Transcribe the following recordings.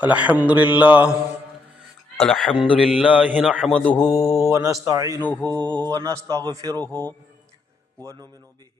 الحمد لله نحمده ونستعينه ونستغفره ونؤمن به.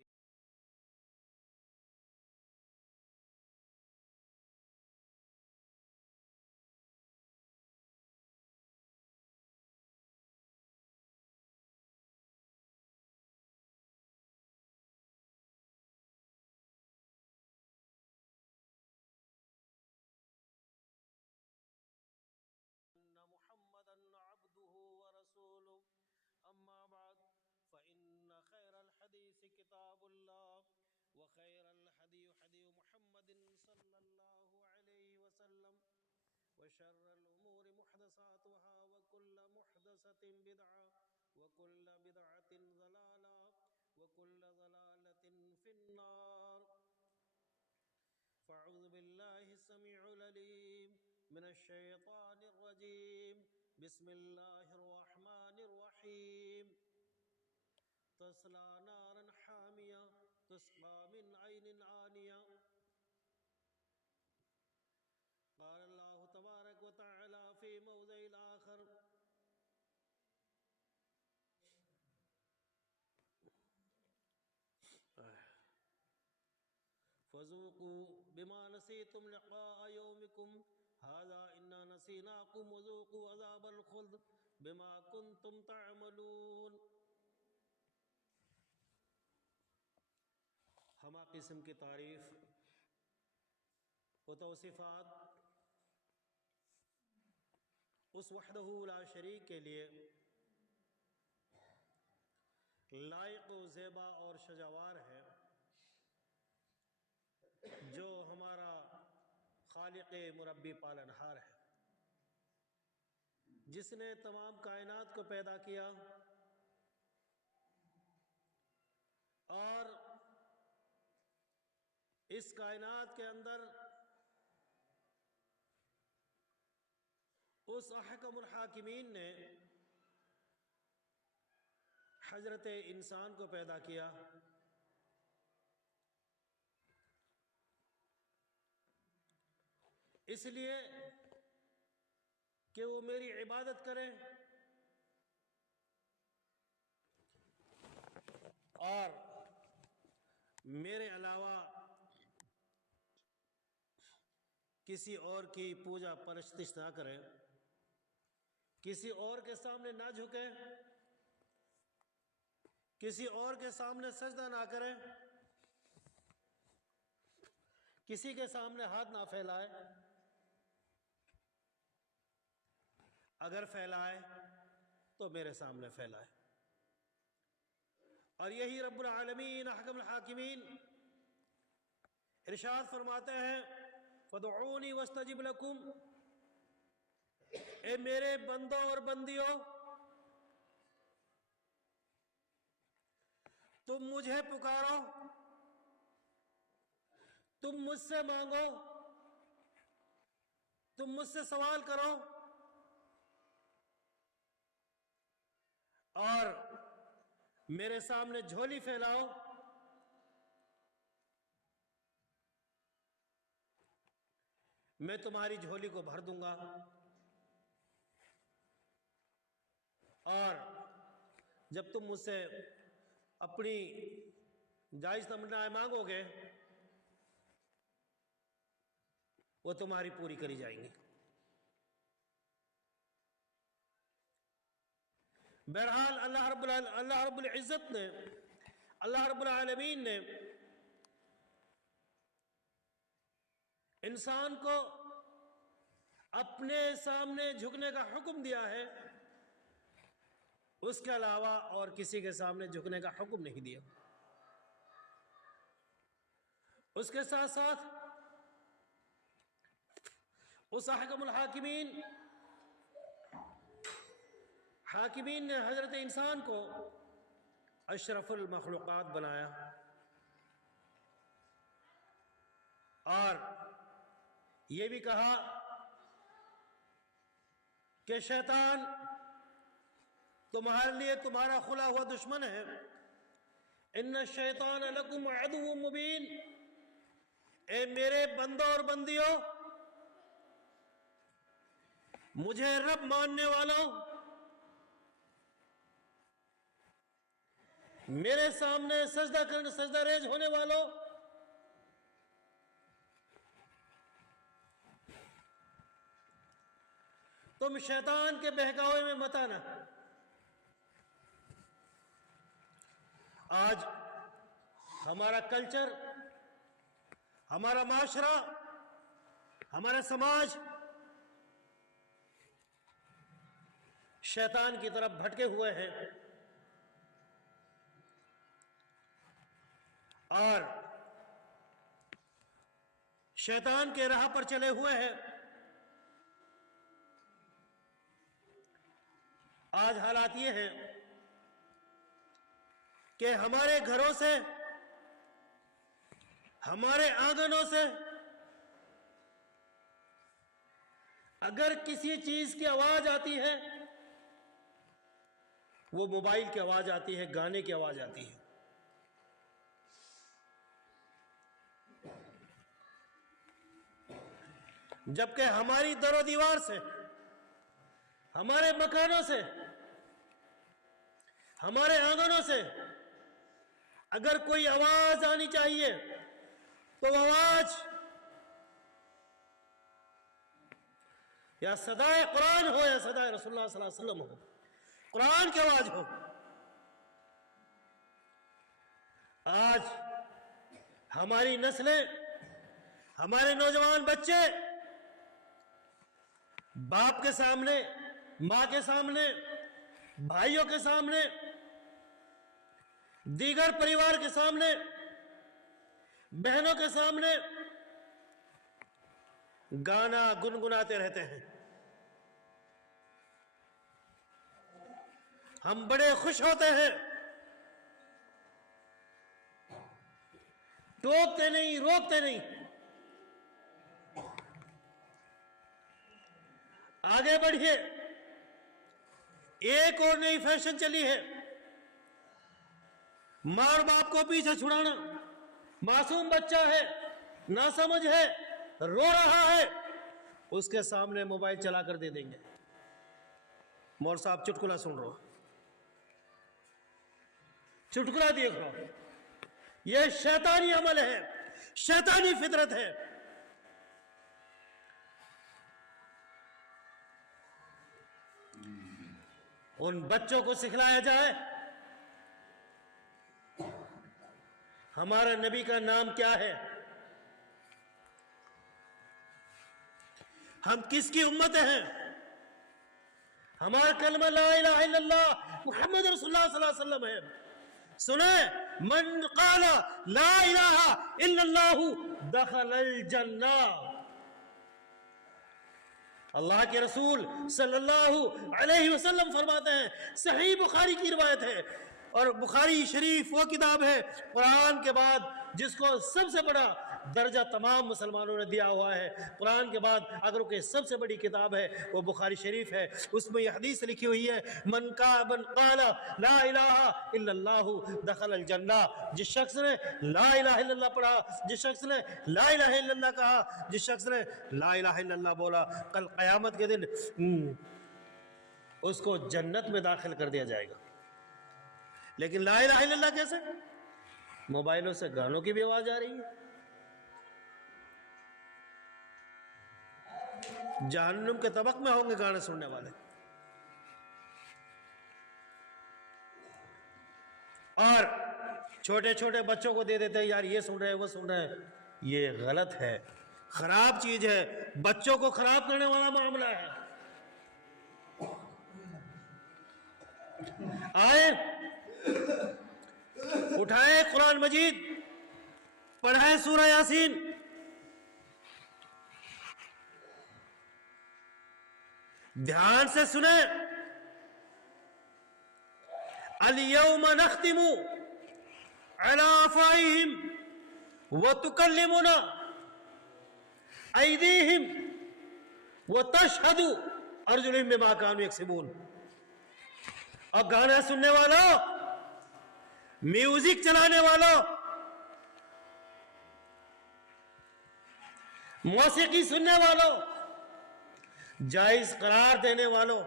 محمدا عبده ورسوله أما بعد فإن خير الحديث كتاب الله وخير الهدي هدي محمد صلى الله عليه وسلم وشر الأمور محدثاتها وكل محدثة بدعة وكل بدعة ضلالة وكل ضلالة في النار. فأعوذ بالله السميع العليم من الشيطان الرجيم. بسم الله الرحمن الرحيم. تصلى نارا حامية تسقى من عين آنية. قال الله تبارك وتعالى في موضع آخر: فذوقوا بما نسيتم لقاء يومكم هذا إنا نسيناكم وذوقوا عذاب الخلد بما كنتم تعملون. ہمہ قسم کی تعریف و توصیفات اس وحدہ لا شریک کے لیے لائق و زیبا اور شجاوار ہے، جو ہمارا خالق مربی پالنہار ہے، جس نے تمام کائنات کو پیدا کیا اور اس کائنات کے اندر اس احکم الحاکمین نے حضرت انسان کو پیدا کیا، اس لیے کہ وہ میری عبادت کریں اور میرے علاوہ کسی اور کی پوجا پرستش نہ کریں، کسی اور کے سامنے نہ جھکیں، کسی اور کے سامنے سجدہ نہ کریں، کسی کے سامنے ہاتھ نہ پھیلائے، اگر پھیلائے تو میرے سامنے پھیلائے. اور یہی رب العالمین احکم الحاکمین ارشاد فرماتے ہیں: فَادْعُونِي وَاسْتَجِبْ لَكُمْ. اے میرے بندوں اور بندیوں، تم مجھے پکارو، تم مجھ سے مانگو، تم مجھ سے سوال کرو، اور میرے سامنے جھولی پھیلاؤ. میں تمہاری جھولی کو بھر دوں گا، اور جب تم مجھ سے اپنی جائز تمنائیں مانگو گے وہ تمہاری پوری کری جائیں گی. بہرحال اللہ رب العزت نے، اللہ رب العالمین نے انسان کو اپنے سامنے جھکنے کا حکم دیا ہے، اس کے علاوہ اور کسی کے سامنے جھکنے کا حکم نہیں دیا. اس کے ساتھ ساتھ اس احکم الحاکمین نے حضرت انسان کو اشرف المخلوقات بنایا، اور یہ بھی کہا کہ شیطان تمہارے لیے تمہارا کھلا ہوا دشمن ہے. ان الشیطان لکم عدو مبین. اے میرے بندوں اور بندیوں، مجھے رب ماننے والوں، میرے سامنے سجدہ ریز ہونے والوں، تم شیطان کے بہکاوے میں مت آنا۔ آج ہمارا کلچر، ہمارا معاشرہ، ہمارا سماج شیطان کی طرف بھٹکے ہوئے ہیں، اور شیطان کے راہ پر چلے ہوئے ہیں۔ آج حالات یہ ہیں کہ ہمارے گھروں سے، ہمارے آنگنوں سے اگر کسی چیز کی آواز آتی ہے، وہ موبائل کی آواز آتی ہے، گانے کی آواز آتی ہے۔ جبکہ ہماری در و دیوار سے، ہمارے مکانوں سے، ہمارے آنگنوں سے اگر کوئی آواز آنی چاہیے تو آواز یا صدائے قرآن ہو یا صدائے رسول اللہ صلی اللہ علیہ وسلم ہو، قرآن کی آواز ہو۔ آج ہماری نسلیں، ہمارے نوجوان بچے باپ کے سامنے، ماں کے سامنے، بھائیوں کے سامنے، دیگر پریوار کے سامنے، بہنوں کے سامنے گانا گنگناتے رہتے ہیں۔ ہم بڑے خوش ہوتے ہیں، ٹوکتے نہیں، روکتے نہیں۔ آگے بڑھیے، ایک اور نئی فیشن چلی ہے، ماں اور باپ کو پیچھے چھڑانا۔ معصوم بچہ ہے، ناسمجھ ہے، رو رہا ہے، اس کے سامنے موبائل چلا کر دے دیں گے، مول صاحب چٹکلا سن رہو، چٹکلا دیکھ رہو۔ یہ شیطانی عمل ہے، شیطانی فطرت ہے۔ ان بچوں کو سکھلایا جائے ہمارا نبی کا نام کیا ہے، ہم کس کی امت ہیں، ہمارا کلمہ لا الہ الا اللہ محمد رسول اللہ صلی اللہ علیہ وسلم ہے۔ سنیں، من قال لا الہ الا اللہ دخل الجنہ۔ اللہ کے رسول صلی اللہ علیہ وسلم فرماتے ہیں، صحیح بخاری کی روایت ہے، اور بخاری شریف وہ کتاب ہے قرآن کے بعد جس کو سب سے بڑا درجہ تمام مسلمانوں نے دیا ہوا ہے۔ قرآن کے بعد اگر کوئی سب سے بڑی کتاب ہے وہ بخاری شریف ہے۔ اس میں یہ حدیث لکھی ہوئی ہے، من قال لا الہ الا اللہ دخل الجنہ۔ جس شخص نے لا الہ الا اللہ پڑھا، جس شخص نے لا الہ الا اللہ کہا، جس شخص نے لا الہ الا اللہ بولا، کل قیامت کے دن اس کو جنت میں داخل کر دیا جائے گا۔ لیکن لا الہ الا اللہ کیسے؟ موبائلوں سے گانوں کی بھی آواز آ رہی ہے۔ جہنم کے طبق میں ہوں گے گانے سننے والے۔ اور چھوٹے چھوٹے بچوں کو دے دیتے ہیں، یار یہ سن رہے ہیں، وہ سن رہے ہیں۔ یہ غلط ہے، خراب چیز ہے، بچوں کو خراب کرنے والا معاملہ ہے۔ آئے اٹھائے قرآن مجید، پڑھائے سورہ یاسین، دھیان سے سنیں۔ اليوم نختم على افواہہم وتکلمنا ایدیہم وتشہد ارجلہم بما کانوا یکسبون۔ اور گانا سننے والوں، میوزک چلانے والوں، موسیقی سننے والوں، جائز قرار دینے والوں،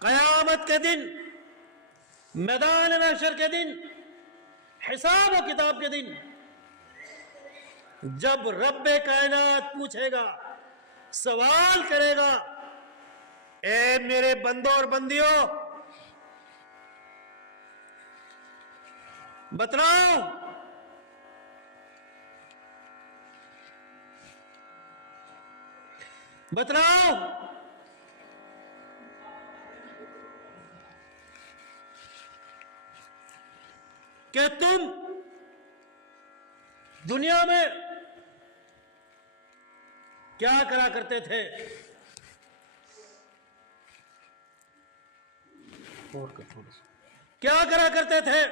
قیامت کے دن، میدان محشر کے دن، حساب و کتاب کے دن، جب رب کائنات پوچھے گا، سوال کرے گا، اے میرے بندوں اور بندیوں، بتلاؤ بتلاؤ کہ تم دنیا میں کیا کرا کرتے تھے؟ کیا کرا کرتے تھے؟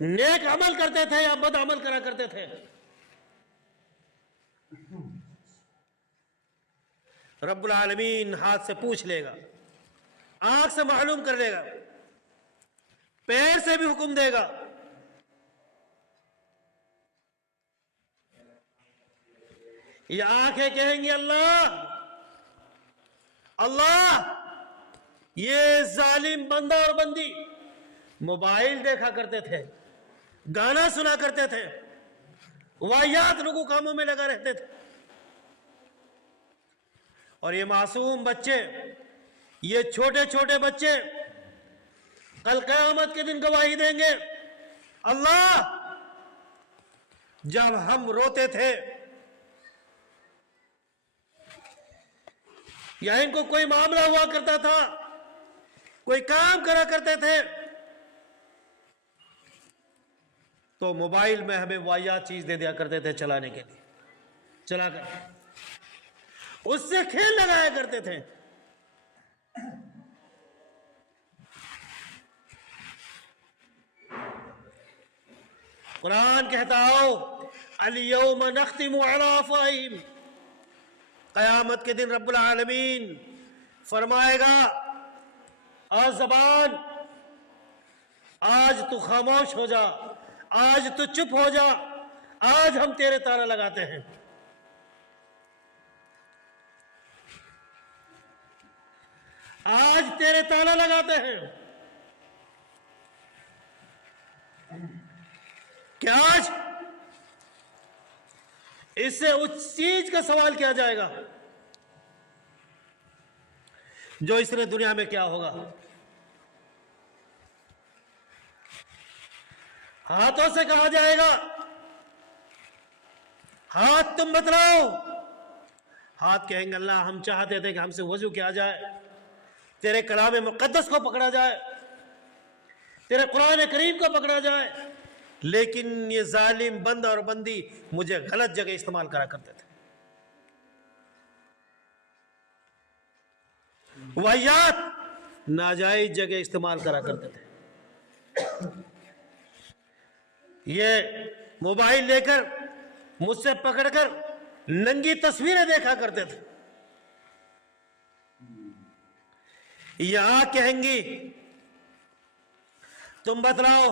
نیک عمل کرتے تھے یا بد عمل کرا کرتے تھے؟ رب العالمین ہاتھ سے پوچھ لے گا، آنکھ سے معلوم کر لے گا، پیر سے بھی حکم دے گا، یہ آنکھیں کہیں گی اللہ اللہ، یہ ظالم بندہ اور بندی موبائل دیکھا کرتے تھے، گانا سنا کرتے تھے، واہیات لوگوں کاموں میں لگا رہتے تھے، اور یہ معصوم بچے، یہ چھوٹے چھوٹے بچے کل قیامت کے دن گواہی دیں گے، اللہ جب ہم روتے تھے یا ان کو کوئی معاملہ ہوا کرتا تھا، کوئی کام کرا کرتے تھے، تو موبائل میں ہمیں واہیات چیز دے دیا کرتے تھے چلانے کے لیے، چلا کر اس سے کھیل لگایا کرتے تھے۔ قرآن کہتا ہو الیوم نختم علی افواہہم، قیامت کے دن رب العالمین فرمائے گا، آج زبان، آج تو خاموش ہو جا، آج تو چپ ہو جا، آج ہم تیرے تالا لگاتے ہیں۔ آج تیرے تالا لگاتے ہیں کہ آج اس سے اس چیز کا سوال کیا جائے گا جو اس نے دنیا میں کیا ہوگا۔ ہاتھوں سے کہا جائے گا، ہاتھ تم بتلاؤ، ہاتھ کہیں گے اللہ ہم چاہتے تھے کہ ہم سے وضو کیا جائے، تیرے کلام مقدس کو پکڑا جائے، تیرے قرآن کریم کو پکڑا جائے، لیکن یہ ظالم بندہ اور بندی مجھے غلط جگہ استعمال کرا کرتے تھے، واہیات ناجائز جگہ استعمال کرا کرتے تھے۔ یہ موبائل لے کر مجھ سے پکڑ کر ننگی تصویریں دیکھا کرتے تھے، یہاں کہیں گی تم بتلاؤ،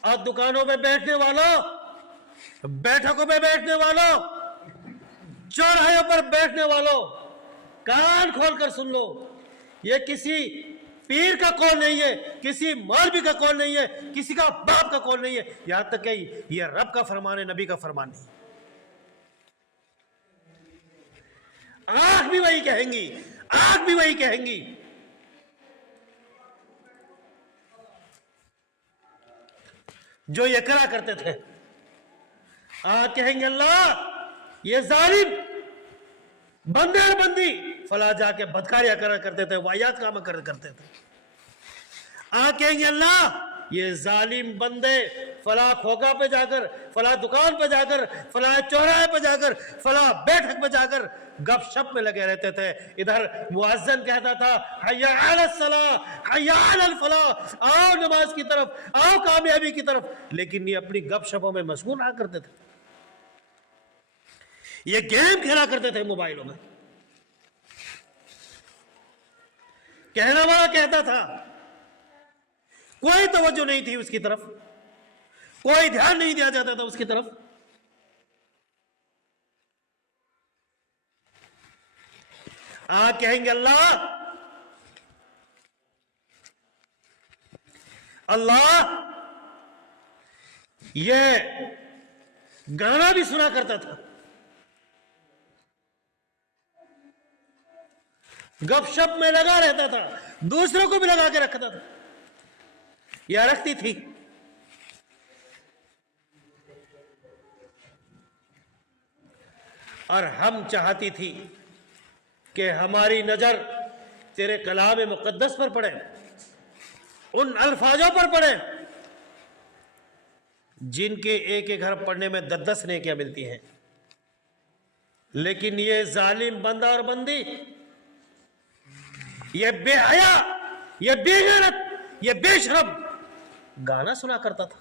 اور دکانوں میں بیٹھنے والوں، بیٹھکوں میں بیٹھنے والوں، چوراہوں پر بیٹھنے والوں، کان کھول کر سن لو، یہ کسی پیر کا قول نہیں ہے، کسی مولوی کا قول نہیں ہے، کسی کا باپ کا قول نہیں ہے، یہاں تک کہ یہ رب کا فرمان ہے، نبی کا فرمان نہیں۔ آنکھ بھی وہی کہیں گی، آنکھ بھی وہی کہیں گی، جو یہ کرا کرتے تھے۔ آنکھ کہیں گے اللہ یہ ظالم بندے اور بندی فلا جا کے بدکاریاں کرا کرتے تھے، واہیات کام کرتے تھے۔ آنکھ کہیں گے اللہ یہ ظالم بندے فلا کھوکا پہ جا کر، فلا دکان پہ جا کر، فلا چوراہے پہ جا کر، فلا بیٹھک پہ جا کر گپ شپ میں لگے رہتے تھے، ادھر مؤذن کہتا تھا حی علی الصلاۃ حی علی الفلاح، آؤ نماز کی طرف، آؤ کامیابی کی طرف، لیکن یہ اپنی گپ شپوں میں مشغول رہا کرتے تھے، یہ گیم کھیلا کرتے تھے موبائلوں میں۔ کہنا والا کہتا تھا، کوئی توجہ نہیں تھی اس کی طرف، کوئی دھیان نہیں دیا جاتا تھا اس کی طرف. آپ کہیں گے اللہ اللہ یہ گانا بھی سنا کرتا تھا, گپ شپ میں لگا رہتا تھا, دوسروں کو بھی لگا کے رکھتا تھا, یا رکھتی تھی. اور ہم چاہتی تھی کہ ہماری نظر تیرے کلام مقدس پر پڑے, ان الفاظوں پر پڑے جن کے ایک ایک حرف پڑھنے میں 10 نیکیاں ملتی ہیں. لیکن یہ ظالم بندہ اور بندی, یہ بے حیا, یہ بے غیرت, یہ بے شرم گانا سنا کرتا تھا,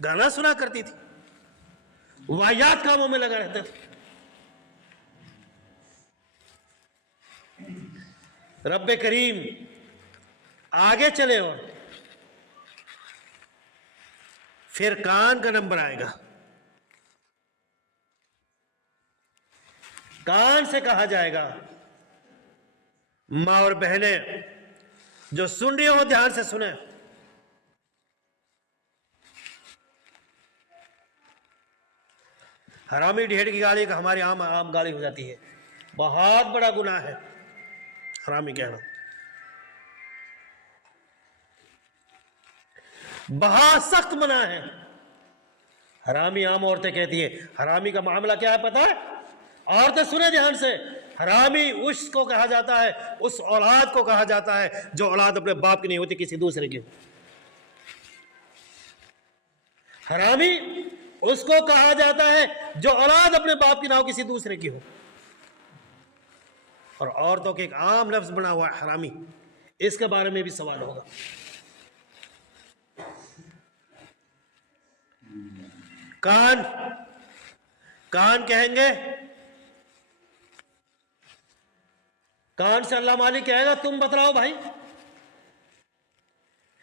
گانا سنا کرتی تھی, واہیات کاموں میں لگا رہتے تھے. رب کریم آگے چلے اور پھر کان کا نمبر آئے گا. کان سے کہا جائے گا ماں اور بہنیں جو سن رہی ہو دھیان سے سنیں, حرامی ڈھیڑ کی گالی کا ہماری عام گالی ہو جاتی ہے. بہت بڑا گناہ ہے حرامی کہنا, بہت سخت منع ہے. حرامی عام عورتیں کہتی ہیں, حرامی کا معاملہ کیا ہے پتہ ہے؟ عورتیں سنیں دھیان سے, حرامی اس کو کہا جاتا ہے, اس اولاد کو کہا جاتا ہے جو اولاد اپنے باپ کی نہیں ہوتی, کسی دوسرے کی. حرامی اس کو کہا جاتا ہے جو اولاد اپنے باپ کی نہ ہو, کسی دوسرے کی ہو. اور عورتوں کے ایک عام لفظ بنا ہوا ہے حرامی, اس کے بارے میں بھی سوال ہوگا. کان, کان کہیں گے, کان سے اللہ مالک کہے گا تم بتلاؤ بھائی.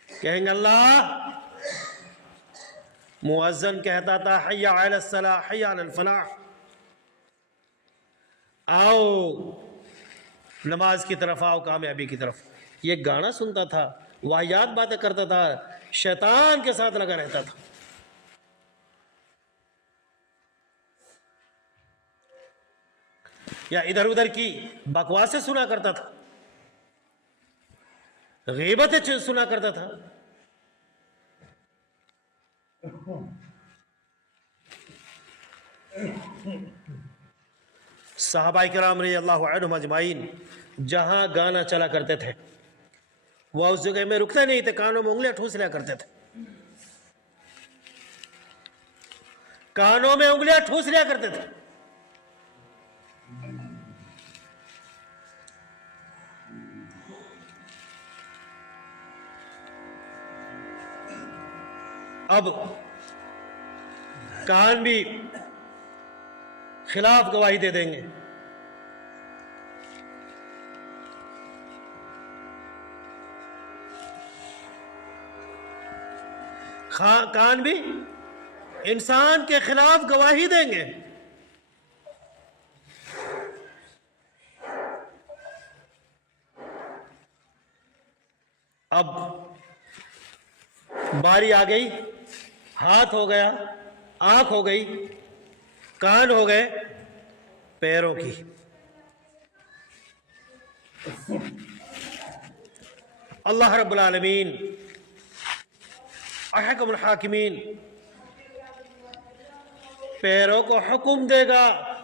کہیں گے اللہ, مؤذن کہتا تھا حی علی الصلاح حی علی الفلاح, آؤ نماز کی طرف, آؤ کامیابی کی طرف. یہ گانا سنتا تھا, واہیات باتیں کرتا تھا, شیطان کے ساتھ لگا رہتا تھا. یا ادھر ادھر کی بکواسیں سنا کرتا تھا, غیبتیں سنا کرتا تھا. صحابہ کرام رضی اللہ عنہم اجمعین جہاں گانا چلا کرتے تھے وہ اس جگہ میں رکتے نہیں تھے, کانوں میں انگلیاں ٹھوس لیا کرتے تھے, کانوں میں انگلیاں ٹھوس لیا کرتے تھے. اب کان بھی خلاف گواہی دے دیں گے. کان بھی انسان کے خلاف گواہی دیں گے. اب باری آ گئی, ہاتھ ہو گیا, آنکھ ہو گئی, کان ہو گئے, پیروں کی. اللہ رب العالمین احکم الحاکمین پیروں کو حکم دے گا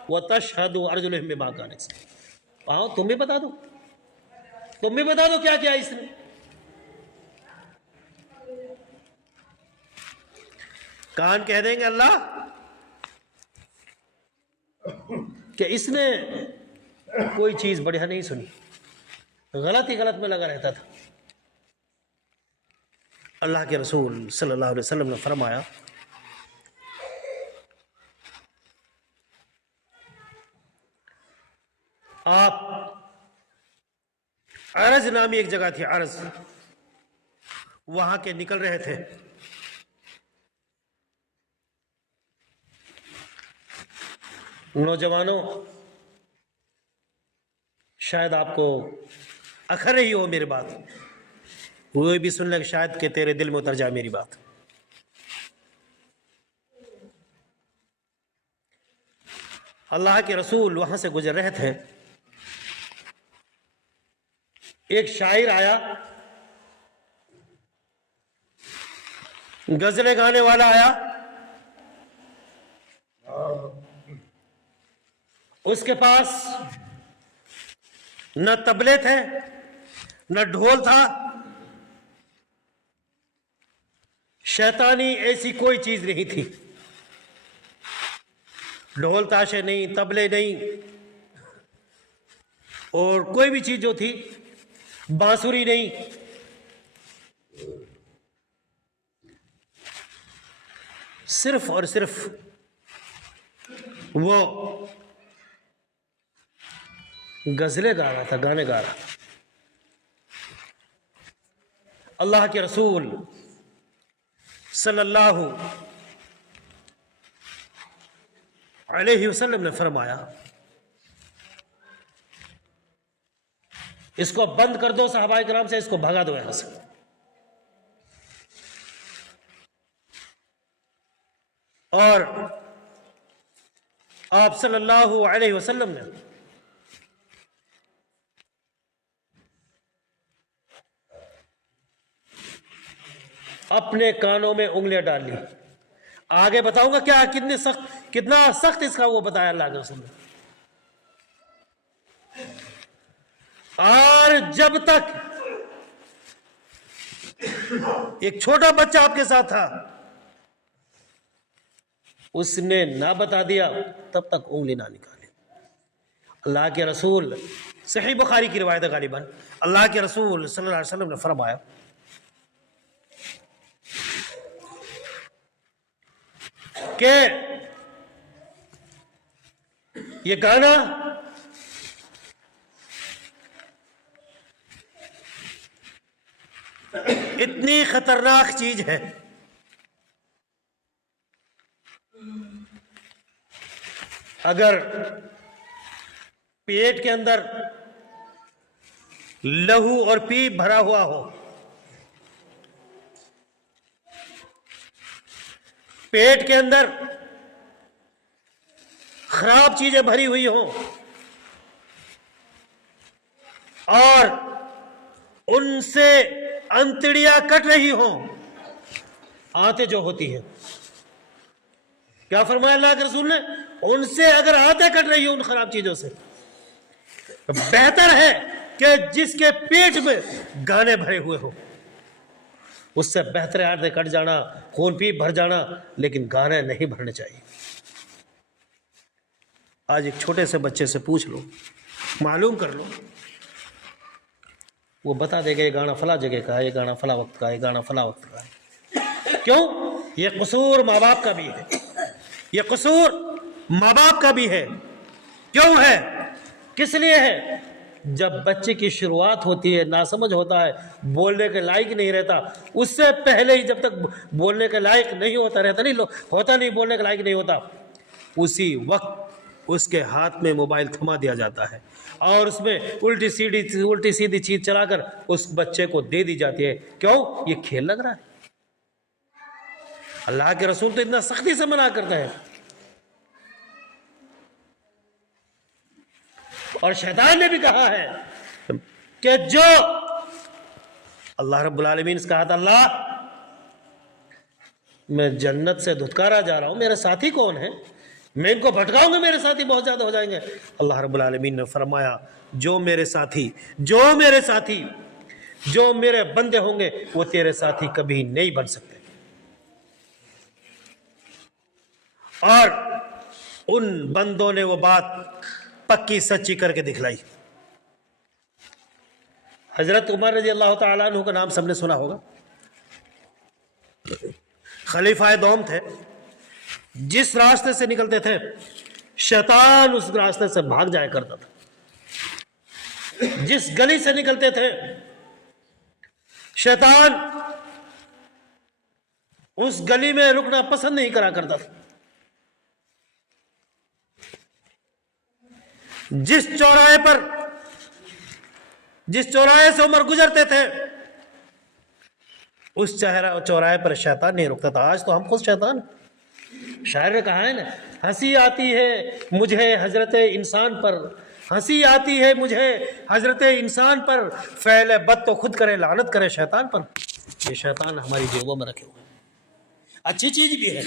وَتَشْهَدُ أَرْجُلُهُمْ بِمَا كَانُوا يَكْسِبُونَ. آؤ تم بھی بتا دو, تم بھی بتا دو کیا کیا اس نے. کان کہہ دیں گے اللہ کہ اس نے کوئی چیز بڑھیا نہیں سنی, غلط ہی غلط میں لگا رہتا تھا. اللہ کے رسول صلی اللہ علیہ وسلم نے فرمایا آپ عرض نامی ایک جگہ تھی, عرض, وہاں کے نکل رہے تھے, نوجوانوں، شاید آپ کو اکھر رہی ہو میری بات، وہ بھی سن لے شاید کہ تیرے دل میں اتر جائے میری بات۔ اللہ کے رسول وہاں سے گزر رہے تھے، ایک شاعر آیا، غزلیں گانے والا آیا، اس کے پاس نہ طبلے تھے نہ ڈھول تھا، شیطانی ایسی کوئی چیز نہیں تھی، ڈھول تاشے نہیں، طبلے نہیں، اور کوئی بھی چیز جو تھی، بانسری نہیں، صرف اور صرف وہ غزلیں گا رہا تھا، گانے گا رہا تھا۔ اللہ کے رسول صلی اللہ علیہ وسلم نے فرمایا اس کو بند کر دو، صحابہ کرام سے اس کو بھگا دو یہاں سے۔ اور آپ صلی اللہ علیہ وسلم نے اپنے کانوں میں انگلیاں ڈال لی۔ آگے بتاؤں گا کیا کتنا سخت اس کا وہ بتایا اللہ کے رسول نے۔ اور جب تک ایک چھوٹا بچہ آپ کے ساتھ تھا، اس نے نہ بتا دیا تب تک انگلی نہ نکالی۔ اللہ کے رسول، صحیح بخاری کی روایت ہے غالباً، اللہ کے رسول صلی اللہ علیہ وسلم نے فرمایا کہ یہ گانا اتنی خطرناک چیز ہے، اگر پیٹ کے اندر لہو اور پیپ بھرا ہوا ہو، پیٹ کے اندر خراب چیزیں بھری ہوئی ہوں اور ان سے انتڑیاں کٹ رہی ہوں، آنتیں جو ہوتی ہیں، کیا فرمایا اللہ کے رسول نے؟ ان سے اگر آنتیں کٹ رہی ہوں ان خراب چیزوں سے، بہتر ہے کہ جس کے پیٹ میں گانے بھرے ہوئے ہوں، اس سے بہتر ہے آنتیں کٹ جانا، خون پیپ بھر جانا، لیکن گانے نہیں بھرنے چاہیے۔ آج ایک چھوٹے سے بچے سے پوچھ لو، معلوم کر لو، وہ بتا دے گا یہ گانا فلاں جگہ کا ہے، یہ گانا فلاں وقت کا ہے، یہ گانا فلاں وقت کا ہے۔ کیوں؟ یہ قصور ماں باپ کا بھی ہے، یہ قصور ماں باپ کا بھی ہے۔ کیوں ہے؟ کس لیے ہے؟ جب بچے کی شروعات ہوتی ہے، ناسمجھ ہوتا ہے، بولنے کے لائق نہیں رہتا، اس سے پہلے ہی جب تک بولنے کے لائق نہیں ہوتا رہتا، نہیں بولنے کے لائق نہیں ہوتا، اسی وقت اس کے ہاتھ میں موبائل تھما دیا جاتا ہے اور اس میں الٹی سیدھی چیز چلا کر اس بچے کو دے دی جاتی ہے۔ کیوں؟ یہ کھیل لگ رہا ہے۔ اللہ کے رسول تو اتنا سختی سے منع کرتے ہیں، اور شیطان نے بھی کہا ہے کہ جو اللہ رب العالمین سے کہا تھا، اللہ میں جنت سے دھتکارا جا رہا ہوں، میرے ساتھی کون ہیں؟ میں ان کو بھٹکاؤں گا، میرے ساتھی بہت زیادہ ہو جائیں گے۔ اللہ رب العالمین نے فرمایا جو میرے ساتھی جو میرے بندے ہوں گے وہ تیرے ساتھی کبھی نہیں بن سکتے۔ اور ان بندوں نے وہ بات پکی سچی کر کے دکھلائی۔ حضرت عمر رضی اللہ تعالیٰ عنہ کا نام سب نے سنا ہوگا، خلیفہ دوم تھے۔ جس راستے سے نکلتے تھے شیطان اس راستے سے بھاگ جایا کرتا تھا، جس گلی سے نکلتے تھے شیطان اس گلی میں رکنا پسند نہیں کرا کرتا تھا۔ جس چوراہے سے عمر گزرتے تھے اس چوراہے پر شیطان نہیں رکتا تھا. آج تو ہم خود شیطان. شاعر نے کہا ہے نا، ہنسی آتی ہے مجھے حضرت انسان پر، ہنسی آتی ہے مجھے حضرت انسان پر، فعل بد تو خود کرے لعنت کرے شیطان پر. یہ شیطان ہماری جیبوں میں رکھے ہوئے ہیں. اچھی چیز بھی ہے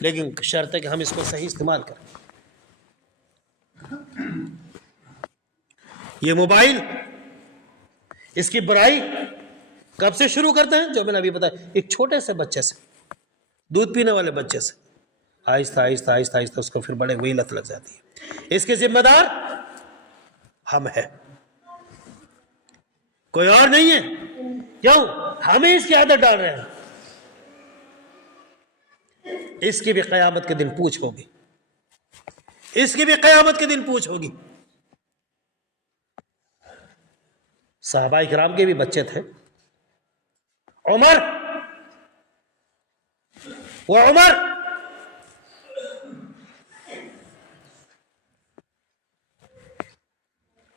لیکن شرط ہے کہ ہم اس کو صحیح استعمال کریں. یہ موبائل، اس کی برائی کب سے شروع کرتے ہیں؟ جو میں نے ابھی بتایا، ایک چھوٹے سے بچے سے، دودھ پینے والے بچے سے، آہستہ آہستہ آہستہ آہستہ اس کو پھر بڑے وہی لت لگ جاتی ہے. اس کے ذمہ دار ہم ہیں، کوئی اور نہیں ہے. کیوں؟ ہمیں اس کی عادت ڈال رہے ہیں. اس کی بھی قیامت کے دن پوچھ ہوگی، اس کی بھی قیامت کے دن پوچھ ہوگی. صحابہ کرام کے بھی بچے تھے. عمر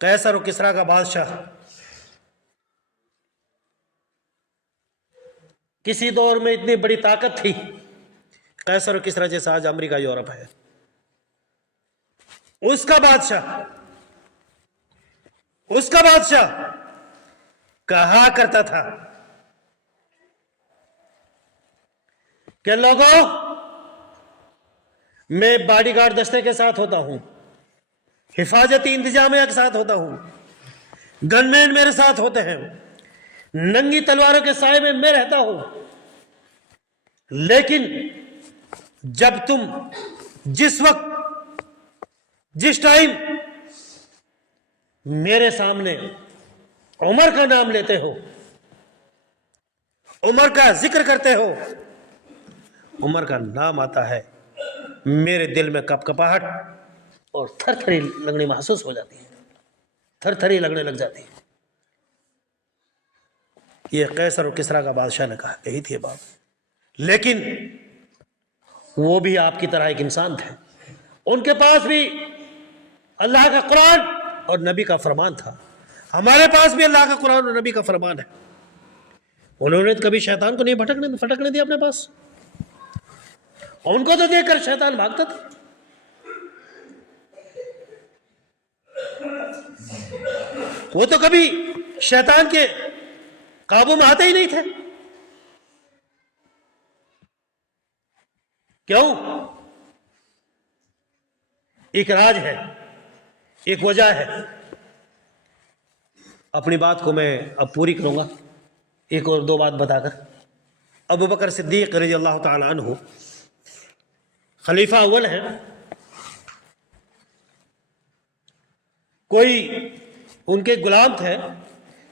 قیصر و کسریٰ کا بادشاہ، کسی دور میں اتنی بڑی طاقت تھی. قیصر و کسریٰ جیسا آج امریکہ یورپ ہے. اس کا بادشاہ کہا کرتا تھا کہ لوگوں، میں باڈی گارڈ دستے کے ساتھ ہوتا ہوں، حفاظتی انتظامیہ کے ساتھ ہوتا ہوں، گن مین میرے ساتھ ہوتے ہیں، ننگی تلواروں کے سائے میں میں رہتا ہوں. لیکن جب تم جس وقت جس ٹائم میرے سامنے عمر کا نام لیتے ہو، عمر کا ذکر کرتے ہو، عمر کا نام آتا ہے، میرے دل میں کپ کپاہٹ اور تھر تھری لگنی محسوس ہو جاتی ہے، تھر تھری لگنے لگ جاتی ہے. یہ قیصر و کسریٰ کا بادشاہ نے کہا، یہی تھی بات. لیکن وہ بھی آپ کی طرح ایک انسان تھے. ان کے پاس بھی اللہ کا قرآن اور نبی کا فرمان تھا. ہمارے پاس بھی اللہ کا قرآن اور نبی کا فرمان ہے. انہوں نے کبھی شیطان کو نہیں پھٹکنے دیا اپنے پاس. ان کو تو دیکھ کر شیطان بھاگتا تھا. وہ تو کبھی شیطان کے قابو میں آتے ہی نہیں تھے. کیوں؟ ایک راج ہے، ایک وجہ ہے. اپنی بات کو میں اب پوری کروں گا ایک اور دو بات بتا کر. ابو بکر صدیق رضی اللہ تعالیٰ عنہ خلیفہ اول ہیں. کوئی ان کے غلام تھے،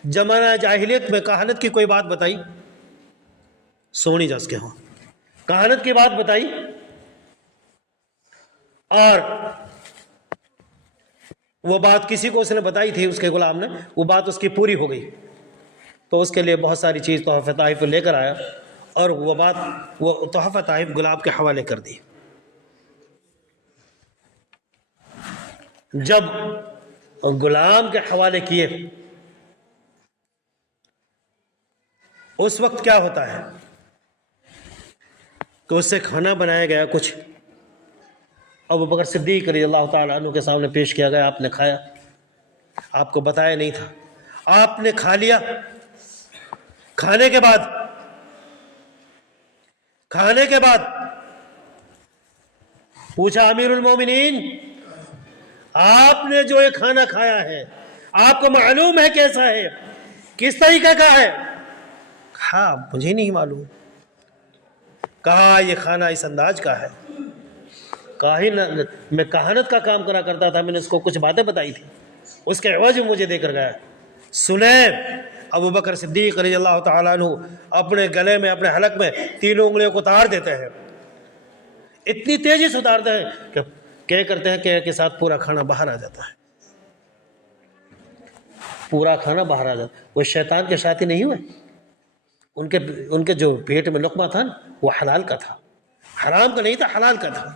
زمانہ جاہلیت میں کہانت کی کوئی بات بتائی، سونی جس کے ہوں کہانت کی بات بتائی، اور وہ بات کسی کو اس نے بتائی تھی، اس کے غلام نے، وہ بات اس کی پوری ہو گئی. تو اس کے لیے بہت ساری چیز تحفہ تحائف لے کر آیا، اور وہ تحفہ تحائف گلاب کے حوالے کر دی. جب غلام کے حوالے کیے، اس وقت کیا ہوتا ہے کہ اس سے کھانا بنایا گیا کچھ، ابو بکر صدیق رضی اللہ تعالیٰ عنہ کے سامنے پیش کیا گیا. آپ نے کھایا، آپ کو بتایا نہیں تھا، آپ نے کھا لیا. کھانے کے بعد پوچھا، امیر المومنین، آپ نے جو یہ کھانا کھایا ہے آپ کو معلوم ہے کیسا ہے، کس طریقے کا ہے؟ ہاں، مجھے نہیں معلوم. کہا یہ کھانا اس انداز کا ہے. میں کہانت کا کام کرتا تھا، میں نے اس کو کچھ باتیں بتائی تھی، اس کے عوض مجھے دے کر گیا. سنیں، ابو بکر صدیق رضی اللہ تعالیٰ عنہ اپنے گلے میں، اپنے حلق میں 3 انگلیوں کو اتار دیتے ہیں. اتنی تیزی سے اتارتے ہیں کہ کرتے ہیں کہ ساتھ پورا کھانا باہر آ جاتا ہے. پورا کھانا باہر آ جاتا ہے. وہ شیطان کے ساتھی نہیں ہوئے. ان کے جو پیٹ میں لقمہ تھا وہ حلال کا تھا، حرام کا نہیں تھا، حلال کا تھا.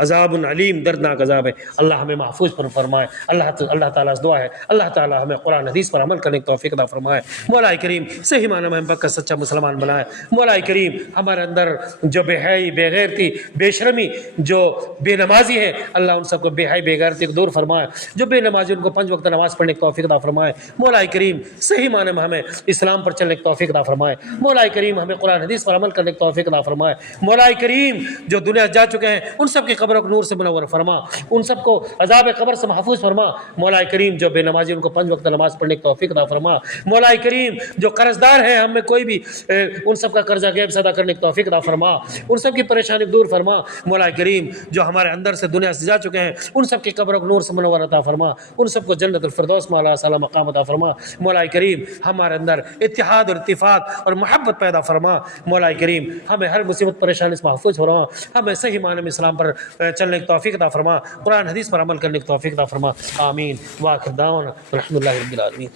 عذاب علیم، دردناک عذاب ہے۔ اللہ ہمیں محفوظ پر فرمائے۔ اللہ تعالیٰ سے دعا ہے اللہ تعالیٰ ہمیں قرآن حدیث پر عمل کرنے کی توفیق عطا فرمائے۔ مولا کریم صحیح معنی میں ہم پکا سچا مسلمان بنائے۔ مولا کریم ہمارے اندر جو بے حیائی، بے غیرتی، بے شرمی، جو بے نمازی ہیں، اللہ ان سب کو بے حیائی، بے غیرتی کو دور فرمائے۔ جو بے نمازی ان کو 5 وقت نماز پڑھنے کی توفیق عطا فرمائے۔ مولا کریم صحیح معنی میں ہمیں اسلام پر چلنے کی توفیق عطا فرمائے۔ مولا کریم ہمیں قرآن حدیث پر عمل کرنے کی توفیق عطا فرمائے۔ مولا کریم جو دنیا جا چکے ہیں ان سب کی قبروں کو نور سے منور فرما، ان سب کو عذاب قبر سے محفوظ فرما۔ مولا کریم جو بے نمازی ان کو 5 وقت نماز پڑھنے کی توفیق عطا فرما۔ مولا کریم جو قرض دار ہیں ہم میں کوئی بھی ان سب کا قرضہ غیب سے ادا کرنے کی توفیق عطا فرما، ان سب کی پریشانی دور فرما۔ مولا کریم جو ہمارے اندر سے دنیا سے جا چکے ہیں ان سب کی قبروں کو نور سے منور عطا فرما، ان سب کو جنت الفردوس میں اعلیٰ اعلیٰ مقام عطا فرما۔ مولا کریم ہمارے اندر اتحاد اور اتفاق اور محبت پیدا فرما۔ مولا کریم ہمیں ہر مصیبت پریشانی سے محفوظ فرما، ہمیں صحیح معنی میں اسلام پر چلنے کی توفیق عطا فرما، قرآن حدیث پر عمل کرنے کی توفیق عطا فرما۔ آمین وآخر دعوانا الحمد للہ رب العالمین۔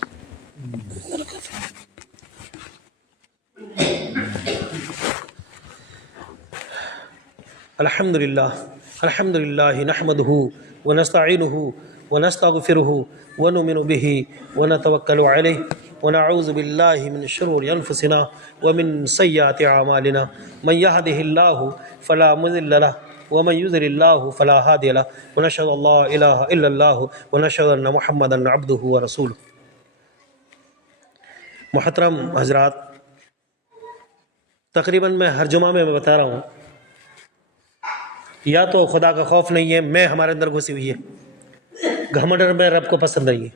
الحمد للہ نحمدہ ونستعینہ ونستغفرہ ونؤمن بہ ونتوکل علیہ ونعوذ باللہ من شرور انفسنا ومن سیئات اعمالنا من یہدہ اللہ فلا مضل لہ ومن یضلل اللہ فلا ہادی لہ ونشہد ان لا الہ الا اللہ ونشہد ان محمدا عبدہ ورسولہ۔ محترم حضرات، تقریباً میں ہر جمعہ میں بتا رہا ہوں، یا تو خدا کا خوف نہیں ہے، میں ہمارے اندر گھسی ہوئی ہے، گھمنڈ اور میں رب کو پسند نہیں ہے۔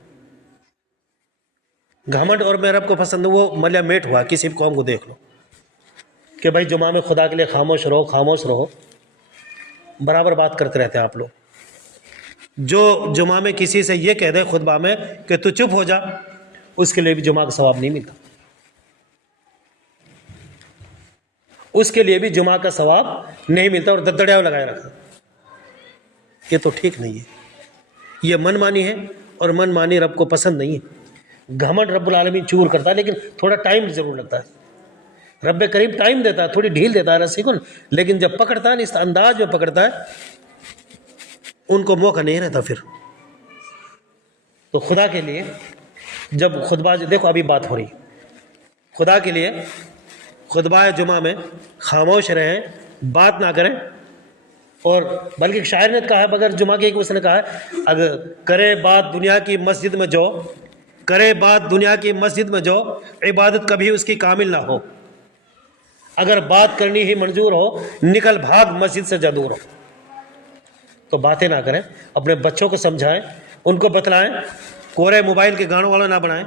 گھمنڈ اور میں رب کو پسند ہے، وہ ملیا میٹ ہوا۔ کسی بھی قوم کو دیکھ لو کہ بھائی جمعہ میں خدا کے لیے خاموش رہو، خاموش رہو، برابر بات کرتے رہتے ہیں آپ لوگ۔ جو جمعہ میں کسی سے یہ کہہ دے خطبہ میں کہ تو چپ ہو جا، اس کے لیے بھی جمعہ کا ثواب نہیں ملتا، اس کے لیے بھی جمعہ کا ثواب نہیں ملتا، اور ددڑیاں لگائے رکھا۔ یہ تو ٹھیک نہیں ہے، یہ من مانی ہے، اور من مانی رب کو پسند نہیں ہے۔ گھمنڈ رب العالمین چور کرتا ہے، لیکن تھوڑا ٹائم ضرور لگتا ہے۔ رب کریم ٹائم دیتا ہے، تھوڑی ڈھیل دیتا ہے رسی کو، لیکن جب پکڑتا ہے نا اس انداز میں پکڑتا ہے، ان کو موقع نہیں رہتا پھر۔ تو خدا کے لیے جب خطبہ، دیکھو ابھی بات ہو رہی، خدا کے لیے خطبہ جمعہ میں خاموش رہیں، بات نہ کریں۔ اور بلکہ ایک شاعر نے کہا ہے، بغیر جمعہ کے اس نے کہا ہے، اگر کرے بات دنیا کی مسجد میں جو، کرے بات دنیا کی مسجد میں جو، عبادت کبھی اس کی کامل نہ ہو۔ اگر بات کرنی ہی منظور ہو، نکل بھاگ مسجد سے جا دور ہو۔ تو باتیں نہ کریں، اپنے بچوں کو سمجھائیں، ان کو بتلائیں، کورے موبائل کے گانوں والا نہ بنائیں،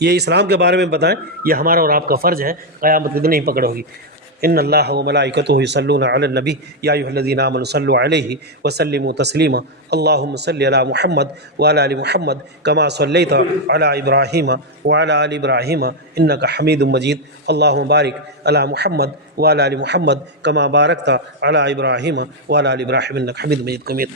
یہ اسلام کے بارے میں بتائیں۔ یہ ہمارا اور آپ کا فرض ہے، قیامت کے دن نہیں پکڑ ہوگی۔ ان اللہ وملائکتہ یصلون علی النبی یا ایھا الذین آمنوا صلوا علیہ وسلموا تسلیما اللهم صل علی محمد وعلی آل محمد کما صلیت علی ابراہیم وعلی آل ابراہیم انک حمید مجید اللهم بارک علی محمد وعلی آل محمد کما بارکت علی ابراہیم وعلی آل ابراہیم انک حمید مجید۔